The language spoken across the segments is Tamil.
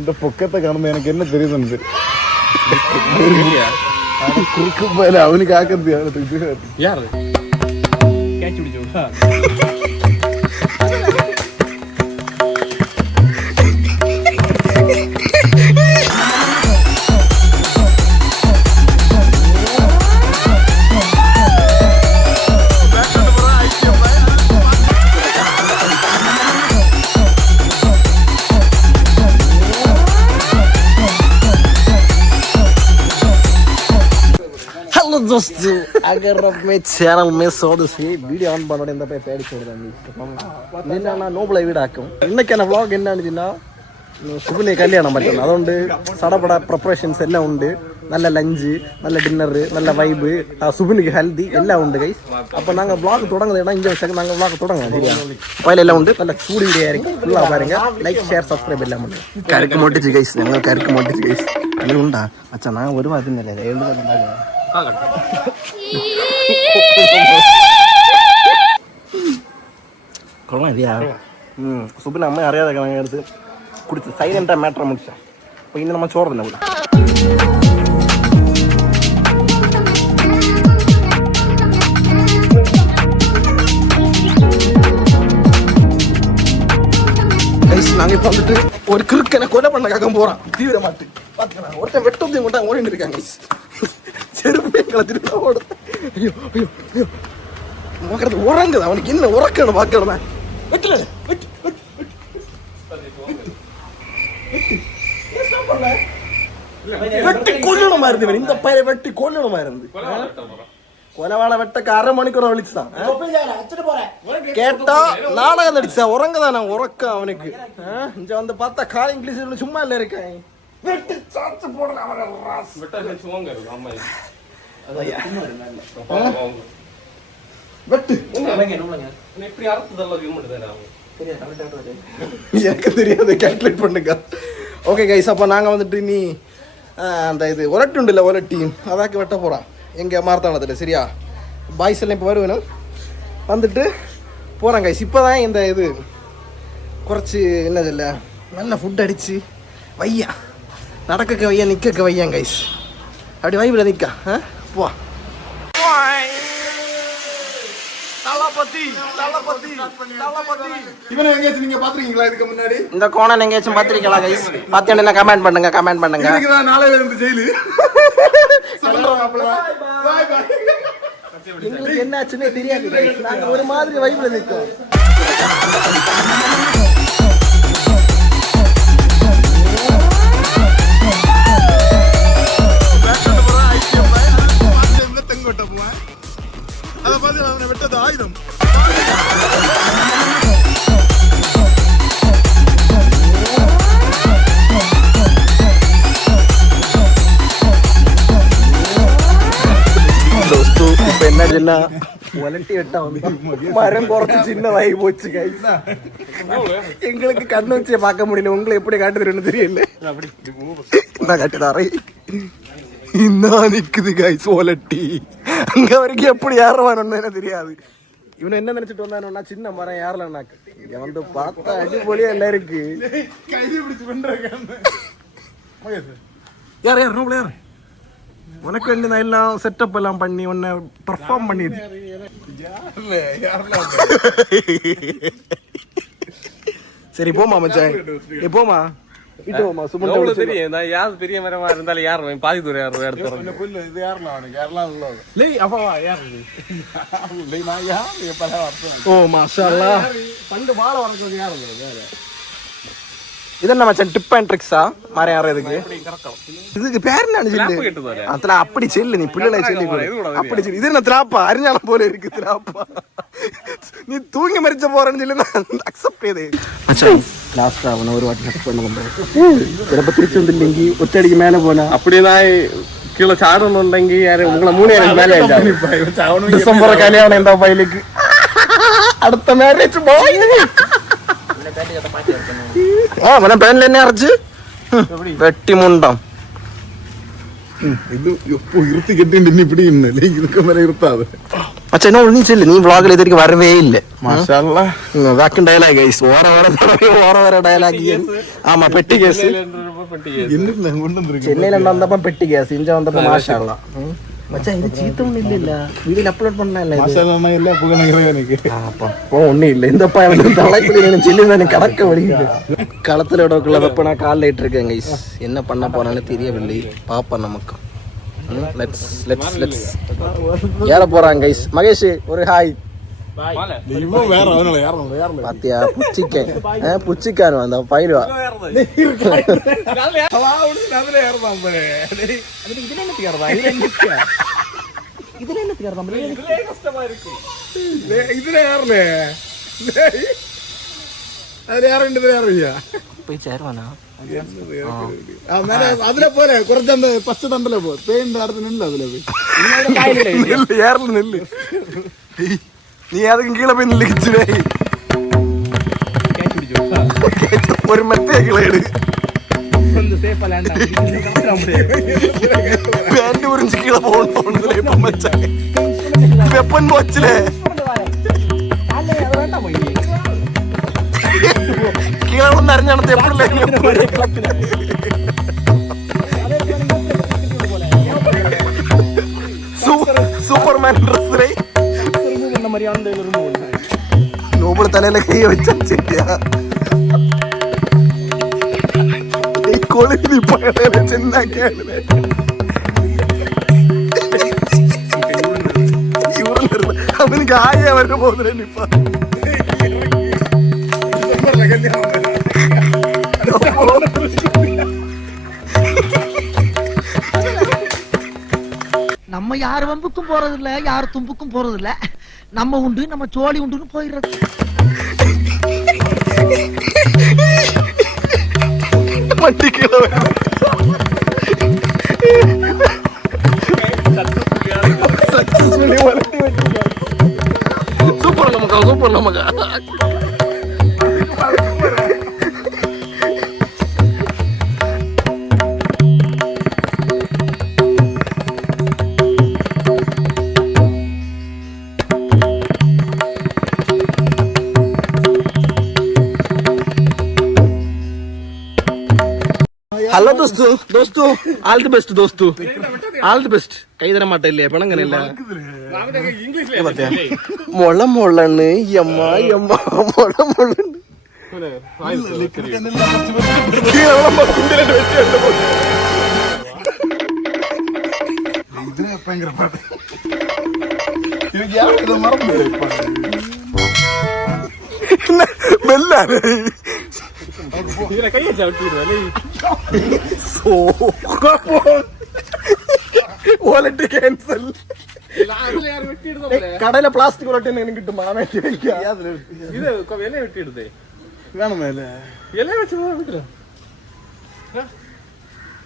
இந்த பொக்கத்தை காணும்போது எனக்கு என்ன தெரியுது குறுக்கு போயில அவனுக்கு ஆக்கிறது யாரு கேட்ச் பிடிச்சா दोस्तों अगर अपने चैनल में सौ வீடியோ ஆன் பண்ணோட இந்த போய் பேடி சொல்றேன் என்னன்னா நோபலை வீடாக்கும் இன்னைக்கான vlog என்னன்னா സുബിനെ കല്യാണം പറ്റുന്നത് അതുകൊണ്ട് സടപട പ്രിപ്പറേഷൻസ് എല്ലാം ഉണ്ട് നല്ല ലഞ്ച് നല്ല ഡിന്നർ നല്ല വൈബ് സുബിനിക്ക് ഹെൽത്തി എല്ലാം ഉണ്ട് ഗൈസ് അപ്പോൾ ഞങ്ങൾ വ്ളോഗ് തുടങ്ങുന്നതാണ് ഇഞ്ച വെച്ചാൽ ഞങ്ങൾ വ്ളോഗ് തുടങ്ങാം ശരിയാണ് അപ്പോൾ അതിലെല്ലാം ഉണ്ട് നല്ല ചൂട് വീഡിയോ ആയിരിക്കും ഫുള്ളാ പാരുங்க ലൈക്ക് ഷെയർ സബ്സ്ക്രൈബ് എല്ലാം ഉണ്ട് കരക്ക് മോട്ടിച്ച് ഗൈസ് ഞങ്ങൾ കരക്ക് മോട്ടിച്ച് ഗൈസ് അങ്ങനെ ഉണ്ടാ അച്ഛാ ഞാൻ ഒരു മാറ്റുന്നില്ല സുബിന് അമ്മ അറിയാതെ എടുത്ത് കുടിച്ച് സൈലൻ്റാ മാറ്റർ മുടിച്ച അപ്പോൾ ഇന്ന് നമ്മൾ ചോറ് തന്നെ കൂടാ நாங்கள் இப்போ வந்துட்டு ஒரு கிறுக்கனை கொலை பண்ண கேட்க போகிறோம் தீவிரமாட்டு பார்த்துக்கலாம் ஒருத்தன் வெட்டத்தையும் கொண்டா ஓடிட்டு இருக்காங்க செருப்பு எங்களை திரும்ப ஓடு ஐயோ ஐயோ ஐயோ பார்க்கறது உறங்குது அவனுக்கு என்ன உறக்கணும் பார்க்கறதா வெட்டல வெட்டு வெட்டு வெட்டி கொல்லணுமா இருந்து இந்த பயிரை வெட்டி கொல்லணுமா இருந்து കൊലവാള വെട്ടൊക്കെ 1/2 മണിക്കൂർ വിളിച്ചതാ കേട്ടാ നാടകം നടിച്ചാ ഉറങ്ങതാനാ ഉറക്കം അവനക്ക് ഇഞ്ച വന്ന് பார்த்தா கால் இங்கிலீஷ்ல சும்மா இல்ல இருக்கேன் வெட்டி சாச்சு போடல அவன ராஸ் வெட்டல சுவங்க இருக்கு அம்மா வெட்டு என்னங்க எப்படி அர்த்ததல்ல யூமட்டதா எனக்கு தெரியாது கால்குலேட் பண்ணுங்க ஓகே கைஸ் அப்ப நாங்க வந்துட்டு நீ அந்த இது ஒரட்டு உண்டுல ஒரட்டி அதாக்கு வெட்ட போறோம் எங்கே மார்த்தானத்தில் சரியா பாய்ஸ் எல்லாம் இப்போ வருவேணும் வந்துட்டு போகிறேன் கைஸ் இப்போ தான் இந்த இது குறைச்சி என்ன சொல்ல நல்ல ஃபுட் அடித்து வையா நடக்க வையா நிற்க வையான் கைஸ் அப்படி வைப்பில் நிற்கா போ இந்த கோணன் எங்கேயாச்சும் பார்த்துருக்கீங்களா கைஸ் பார்த்தீங்கன்னா கமெண்ட் பண்ணுங்க எங்களுக்கு என்னாச்சுன்னே தெரியாது நாங்க ஒரு மாதிரி வைப்ல நிற்கும் ஆயுதம் இப்ப என்ன சொன்னா வளட்டி வெட்டா வந்து மரம் குறைச்சு சின்னதாகி போச்சு கைஸ் எங்களுக்கு கண்ணு வச்சு பார்க்க முடியல உங்களை எப்படி காட்டுதுன்னு தெரியல நான் காட்டுதாரே இன்னும் நிக்குது கைஸ் வளட்டி அங்க வரைக்கும் எப்படி ஏறவானு எனக்கு தெரியாது இவன் என்ன நினைச்சிட்டு வந்தானோன்னா சின்ன மரம் ஏறலன்னாக்கு இங்க வந்து பார்த்தா அடிப்பொலியா எல்லாம் இருக்கு யார் யார் நோபல யார் உனக்கு வேண்டி நான் எல்லாம் செட்டப் எல்லாம் பண்ணி உன்னை பர்ஃபார்ம் பண்ணிடு சரி போமா மச்சான் நீ போமா இட்டு போமா சுமன் தெரியும் யாரு பெரிய மரமா இருந்தாலும் யாரும் பாதி தூரம் யாரும் எடுத்து புல்லு இது யாரலாம் அவனுக்கு யாரெல்லாம் உள்ள லேய் அப்பவா யாரு லேய் நான் யார் எப்பலாம் வரணும் ஓ மாஷாஅல்லா பண்டு வாழ வரது யாரு வேற இதென்ன மச்சான் டிப் அண்ட் ட்ரிக்ஸா மாற யாரதுக்கு இதுக்கு பேர் என்ன சொல்லு அதல அப்படி செல்லு நீ பிள்ளைகளை சொல்லி அப்படி சொல்லு இது என்ன திராப்பா அறிஞானம் போல இருக்கு திராப்பா நீ தூங்கி மரிச்ச போறன்னு சொல்லி நான் அக்செப்ட் ചെയ്തേ மச்சான் லாஸ்டா அவன ஒரு வாட்டி ஹெல்ப் பண்ணுங்க ചിലപ്പോ തിരിച്ചു വന്നില്ലെങ്കിൽ ഒറ്റയടിക്ക് മേലെ പോനാ அப்படி நான் கீழ சாடணும்ണ്ടെങ്കിൽ யாரே உங்களை 3 நேரம் மேலே ஆயிடும் டிசம்பர் கல்யாணம் എന്താ പൈലേക്ക് അടുത്ത മാരേജ് ബോയ് അവനെ പേനിൽ തന്നെ അറച്ച് വെട്ടിമുണ്ടം ഇത് ഇരുത്തി കെട്ടിണ്ട് ഇനി இப்படி ഇന്നല്ലേ ഇതൊക്കെ വരെ ഇരുത്താതെ മച്ചാ എന്നോട് നീ ചെല്ല് നീ വ്ളോഗിൽ ഇതിലേക്ക് വരവേ ഇല്ല മാഷാഅല്ലാഹ് ബാക്കി ഡയലോഗ് ഗൈസ് ഓരോ ഡയലോഗ് ആമാ പെട്ടി കേസ് என்ன கொண்டு வந்திருக்கீங்க சென்னையில வந்தப்ப பெட்டி கேஸ் இங்க வந்தப்ப மாஷால்லா மச்சான் இது சீத்த ஒண்ணு இல்ல வீடியோல அப்லோட் பண்ணலாம் இல்ல மாசாலா இல்ல புகழகிறேன் எனக்கு அப்பா ஓ ஒண்ணு இல்ல இந்த பையன் தலைக்குள்ள எனக்கு சில்லுன்னு கடக்க வலிக்குது களத்துல விடக்குள்ள வெப்பனா கால்ல இட்டிருக்கேன் கைஸ் என்ன பண்ண போறான்னு தெரியவில்லை பாப்போம் நமக்கு லெட்ஸ் ஏற போறாங்க கைஸ் மகேஷ் ஒரு ஹாய் வேற அவனால யாரும் பாத்தியா புச்சிக்கான் அந்த பயிலுவா இதுல யாருல அதுல யாரும் போய் சேருவானா அதுல போற குறைஞ்ச அந்த பச்சை தண்டல போ பெயிண்ட் அடுத்து நில்லு அதுல போய் ஏறல நில்லு நீ அதுக்கு கீழே போய் நில்லுச்சுவே ஒரு மெத்தைய கீழே எடு பேண்ட் உறிஞ்சு கீழே போகணும் வெப்பன் போச்சுல கீழே வந்து அறிஞானத்தை எப்படி சூப்பர்மேன் ட்ரெஸ் நோபல் தலையில கைய வச்சியா கொழுதி பயில சின்ன கேளு அவனுக்கு ஆயா வர போதுல நிப்பா நம்ம யார் வம்புக்கும் போறது இல்ல யார் தும்புக்கும் போறது இல்ல நம்ம உண்டு நம்ம சோழி உண்டுன்னு போயிடுறது சூப்பர் நமக்கு ஹலோ தோஸ்து ஆல் தி பெஸ்ட் தோஸ்து ஆல் தி பெஸ்ட் கை தர மாட்டேன் இல்லையா பிணங்கன இல்ல மொள மொளன்னு எம்மா எம்மா மொள மொளன்னு பயங்கர பாட்டு இதுக்கு யாரும் இதை மறந்து கடையில பிளாஸ்டிக் கிட்டுமா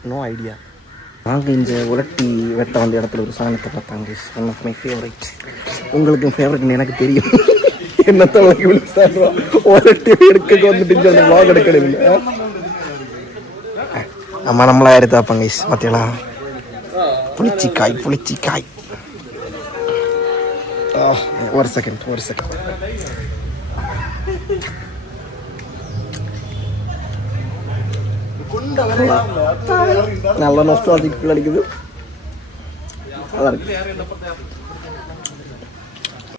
நோ ஐடியா நாங்க இந்த உலட்டி வெட்ட வந்த இடத்துல ஒரு சாணத்தை பார்த்தாங்க ஒன் ஆஃப் மை ஃபேவரைட் உங்களுக்கும் ஃபேவரைட்னு எனக்கு தெரியும் என்னத்த உலட்டி எடுக்க வந்துட்டு அந்த vlog எடுக்கணும் அம்மா நம்மளா எடுத்தாப்பாங்க பார்த்தீங்களா புளிச்சிக்காய் ஒரு செகண்ட் நல்ல நொஸ்டாலஜிக் ஃபீல் அடிக்குது நல்லா இருக்கு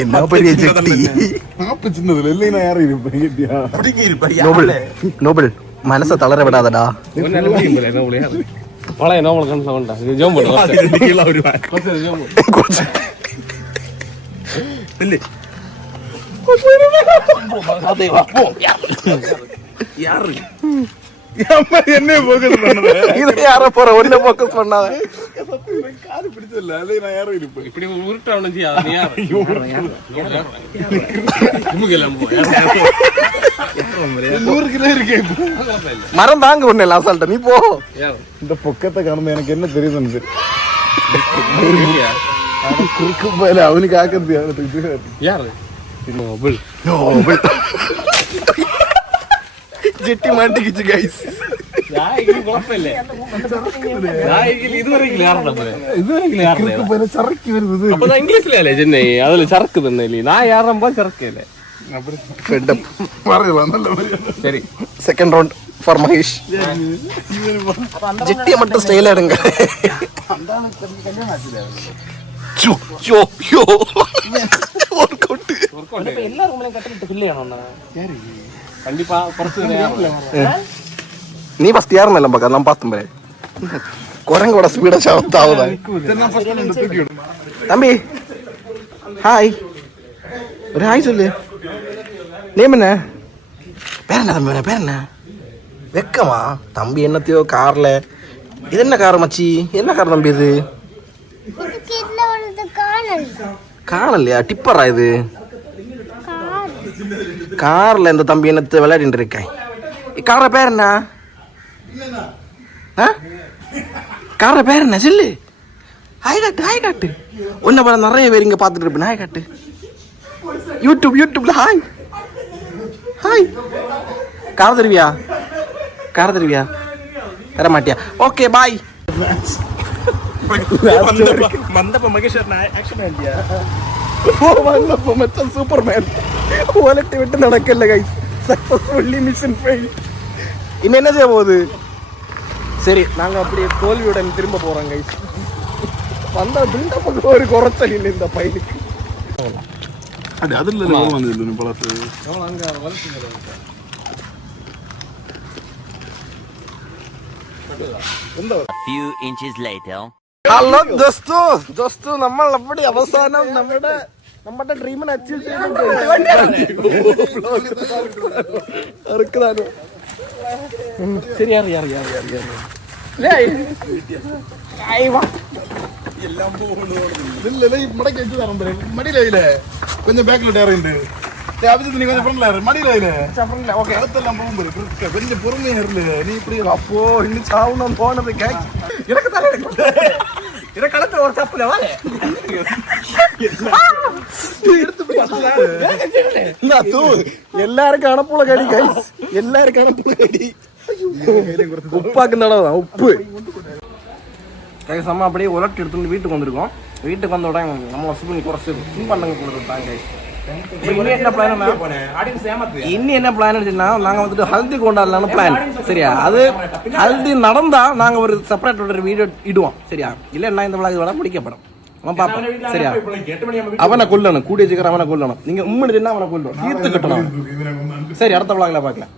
என்ன பெரிய ஜெட்டி பாப்பு சின்னதுல இல்லைன்னா யாரும் இருப்பேன் நோபல் மனசை தளர விடாதடா பழைய நோபல் கணக்கில் வேண்டாம் இது ஜோம் என்ன இதை யார போற ஒன்ன போக்கஸ் பண்ணாத காது பிடிச்சல அதை நான் யாரும் இருப்பேன் இப்படி உருட்டாவணும் மரம் தாங்க ஒண்ணு இல்ல அசால்ட்ட நீ போ இந்த பொக்கத்தை காணும்போது எனக்கு என்ன தெரியுது குறுக்கு போயில அவனுக்கு ஆக்கிறது யாரு ஜெட்டி மாட்டிக்கிச்சு கைஸ் ഇംഗ്ലീഷിലല്ലേ ചെന്നൈ അതില് ചരക്ക് തന്നെ ഞാൻ ഏറുമ്പോ ചരക്കല്ലേ ശരി സെക്കൻഡ് റൗണ്ട് ஃபார் மகேஷ். ஜெட்டியை மட்டும் ஸ்டைலா எடுங்க. எல்லா ரூம்லயும் கட்டிட்டு ஃபில் ஆனோம்னா கண்டிப்பா நீ ஃபர்ஸ்ட் யாருன்னு பார்க்க நான் பார்த்தேன் பாரு. குரங்கோட ஸ்பீடா தாவுதா. தம்பி ஹாய், ஒரு ஹாய் சொல்லு. நேம் என்ன? பேர் என்ன தம்பி? பேர் என்ன? வெக்கமா தம்பி? என்னத்தையோ கார்ல. இது என்ன கார் மச்சி? என்ன கார் தம்பி இது? காணலையா? டிப்பரா இது? கார்ல இந்த தம்பி என்னத்தை விளையாடிட்டு இருக்கேன். கார பேர் என்ன? கார பேர் என்ன சொல்லு. ஹாய் காட்டு, ஹாய் காட்டு. ஒன்ன பல நிறைய பேர் இங்க பாத்துட்டு இருப்பேன். ஹாய் காட்டு. யூடியூப்ல ஹாய் ஹாய். கார தருவியா? கார தருவியா? தர மாட்டியா? Okay bye. மந்தப்ப மகேஷ் ஆக்ஷன் ஆண்டியா? சூப்பர்மேன் ஓலட்டி விட்டு நடக்கல கைஸ். Successfully mission fail. இன்னும் என்ன செய்ய போகுது? சரி நாங்க அப்படியே தோல்வியுடன் திரும்ப போறோம் கைஸ். வந்தா துண்டப்பட்டு ஒரு குறைச்சல் இல்லை இந்த பையனுக்கு. அதுல வந்து பழத்து ഹലോ ദോസ്തു നമ്മൾ അവിടെ അവസാനം നമ്മുടെ ഡ്രീമിനെ അച്ചീവ് ചെയ്തിട്ടുണ്ട്. ശരി അറിയാം. மடியில கொஞ்சம் பேக்ல டேரிண்டு அபிஜித் நீ கொஞ்சம் ஃப்ரண்ட்ல மடியில ஓகே அடுத்தெல்லாம் போகும்போது கொஞ்சம் பொறுமையா இருந்து நீ இப்படி அப்போ இன்னும் சாவணும் போனது எனக்கு தலை எனக்கு கடத்த ஒரு தப்புல வாழ எல்லாருக்கும் அனுப்புல கடி கை. எல்லாருக்கும் அனுப்புல கடி. உப்பாக்கு நடவுதான் உப்பு. நம்ம அப்படியே உலட்டு எடுத்துட்டு வீட்டுக்கு வந்திருக்கோம். வீட்டுக்கு வந்த உடனே நம்ம வசதி குறைச்சி தின்பண்டங்க கொடுத்துட்டாங்க. இன்னும் என்ன பிளான் இருந்துச்சுன்னா நாங்க வந்துட்டு ஹல்தி கொண்டாடலாம்னு பிளான். சரியா? அது ஹல்தி நடந்தா நாங்க ஒரு செப்பரேட் ஒரு வீடியோ இடுவோம். சரியா? இல்ல இந்த விளாக் வேணா முடிக்கப்படும். சரியா? அவனை கொல்லணும், கூடிய சீக்கிரம் அவனை கொல்லணும். நீங்க உண்மையா அவனை கொல்லணும், தீர்த்து கட்டணும். சரி, அடுத்த விளாக்ல பாக்கலாம்.